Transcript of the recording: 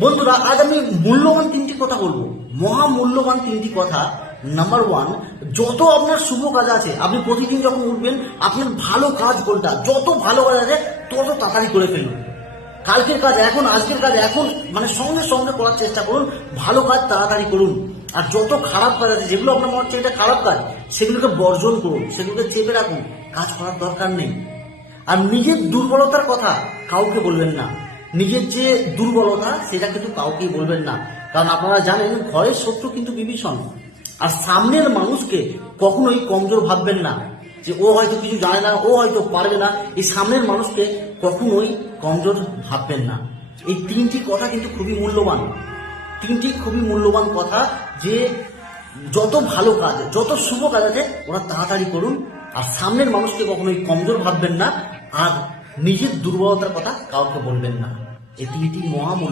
বন্ধুরা, আজ আমি মূল্যবান তিনটি কথা বলবো, মহামূল্যবান তিনটি কথা। নাম্বার ওয়ান, যত আপনার শুভ কাজ আছে, আপনি প্রতিদিন যখন উঠবেন, আপনার ভালো কাজ কোনটা, যত ভালো কাজ আছে তত তাড়াতাড়ি করে ফেলুন। কালকের কাজ এখন, আজকের কাজ এখন, মানে সঙ্গে সঙ্গে করার চেষ্টা করুন। ভালো কাজ তাড়াতাড়ি করুন। আর যত খারাপ কাজ আছে, যেগুলো আপনার মনে হচ্ছে এটা খারাপ কাজ, সেগুলোকে বর্জন করুন, সেগুলোকে চেপে রাখুন। কাজ করার দরকার নেই। আর নিজের দুর্বলতার কথা কাউকে বলবেন না। নিজের যে দুর্বলতা সেটা কিন্তু কাউকেই বলবেন না, কারণ আপনারা জানেন ঘরের শত্রু কিন্তু বিভীষণ। আর সামনের মানুষকে কখনোই কমজোর ভাববেন না, যে ও হয়তো কিছু জানে না, ও হয়তো পারবে না। এই সামনের মানুষকে কখনোই কমজোর ভাববেন না। এই তিনটি কথা কিন্তু খুবই মূল্যবান, তিনটি খুবই মূল্যবান কথা, যে যত ভালো কাজ, যত শুভ কাজ আছে ওরা তাড়াতাড়ি করুন। আর সামনের মানুষকে কখনোই কমজোর ভাববেন না, আর নিজের দুর্বলতার কথা কাউকে বলবেন না। এই তিনটি মহামূল্য।